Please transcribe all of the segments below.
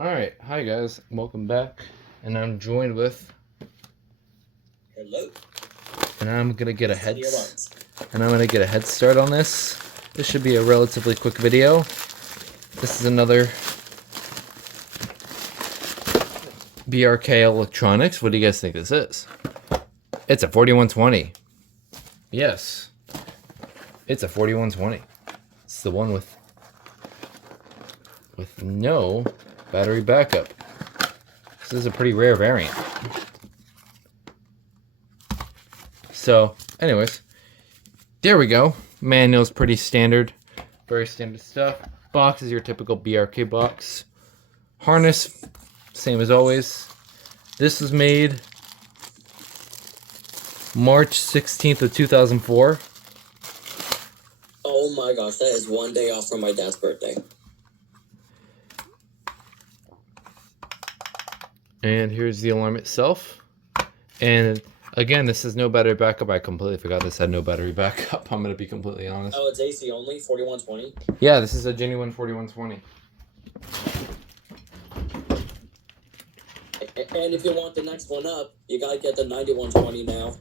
Alright, hi guys, welcome back. And I'm joined with Hello. and I'm gonna get a Listen to your head lines. and I'm gonna get a head start on this. This should be a relatively quick video. This is another BRK Electronics. What do you guys think this is? It's a 4120. Yes. It's a 4120. It's the one with no battery backup. This is a pretty rare variant. So, anyways, there we go. Manual's pretty standard. Very standard stuff. Box is your typical BRK box. Harness, same as always. This was made March 16th of 2004. Oh my gosh, that is one day off from my dad's birthday. And here's the alarm itself. And again, this is no battery backup. I completely forgot this had no battery backup. I'm going to be completely honest. Oh, it's AC only, 4120? Yeah, this is a genuine 4120. And if you want the next one up, you gotta get the 9120 now.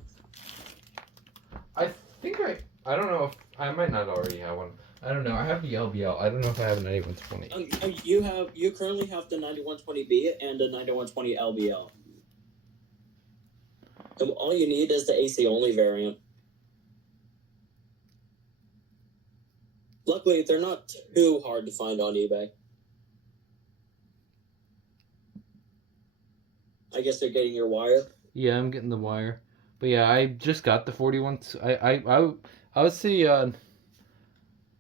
I think I don't know if I might not already have one. I don't know. I have the LBL. I don't know if I have a 9120. You currently have the 9120B and the 9120 LBL. And all you need is the AC only variant. Luckily, they're not too hard to find on eBay. I guess they're getting your wire. Yeah, I'm getting the wire. But yeah, I just got the 41. I would say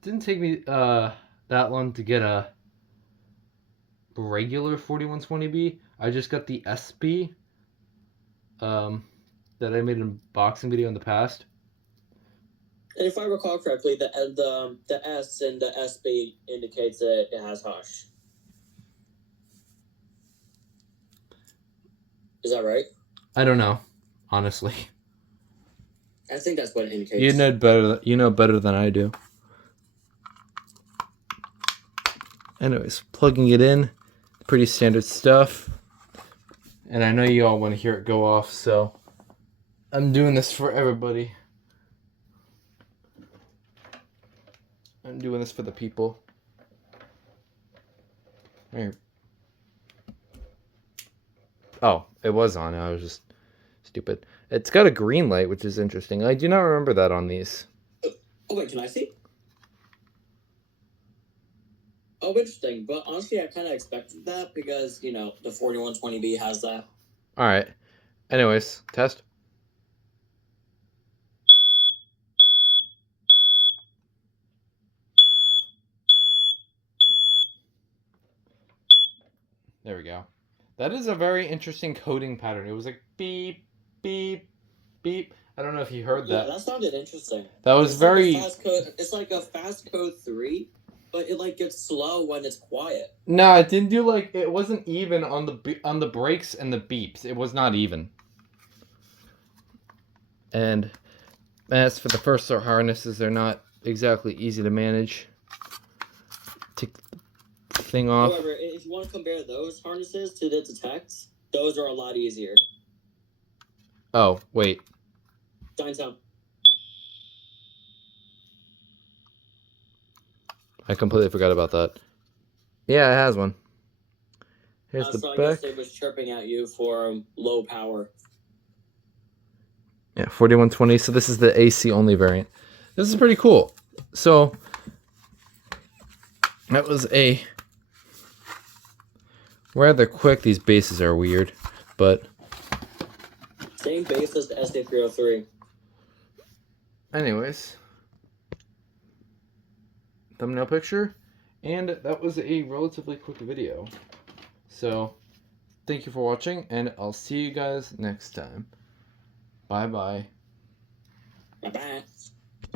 didn't take me that long to get a regular 4120B. I just got the SB that I made an unboxing video in the past. And if I recall correctly, the S in the SB indicates that it has hush. Is that right? I don't know, honestly. I think that's what it indicates. You know better than I do. Anyways, plugging it in, pretty standard stuff. And I know you all want to hear it go off, so I'm doing this for everybody. I'm doing this for the people. Here. Oh, it was on. I was just stupid. It's got a green light, which is interesting. I do not remember that on these. Oh, wait, can I see? Oh, interesting. But honestly, I kind of expected that because, you know, the 4120B has that. Alright. Anyways, test. There we go. That is a very interesting coding pattern. It was like beep, beep, beep. I don't know if you heard that. Yeah, that sounded interesting. That was very... It's like a fast code 3, but it like gets slow when it's quiet. No, it didn't do like... It wasn't even on the brakes and the beeps. It was not even. And as for the first harnesses, they're not exactly easy to manage. Take the thing off. However, if you want to compare those harnesses to the detects, those are a lot easier. Oh, wait. Giant sound. I completely forgot about that. Yeah, it has one. Here's the so I back. guess it was chirping at you for low power. Yeah, 4120. So this is the AC only variant. This is pretty cool. So that was a rather quick. These bases are weird, but Same base as the SA303. anyways, thumbnail picture, and that was a relatively quick video. So thank you for watching, and I'll see you guys next time. Bye bye. Bye-bye.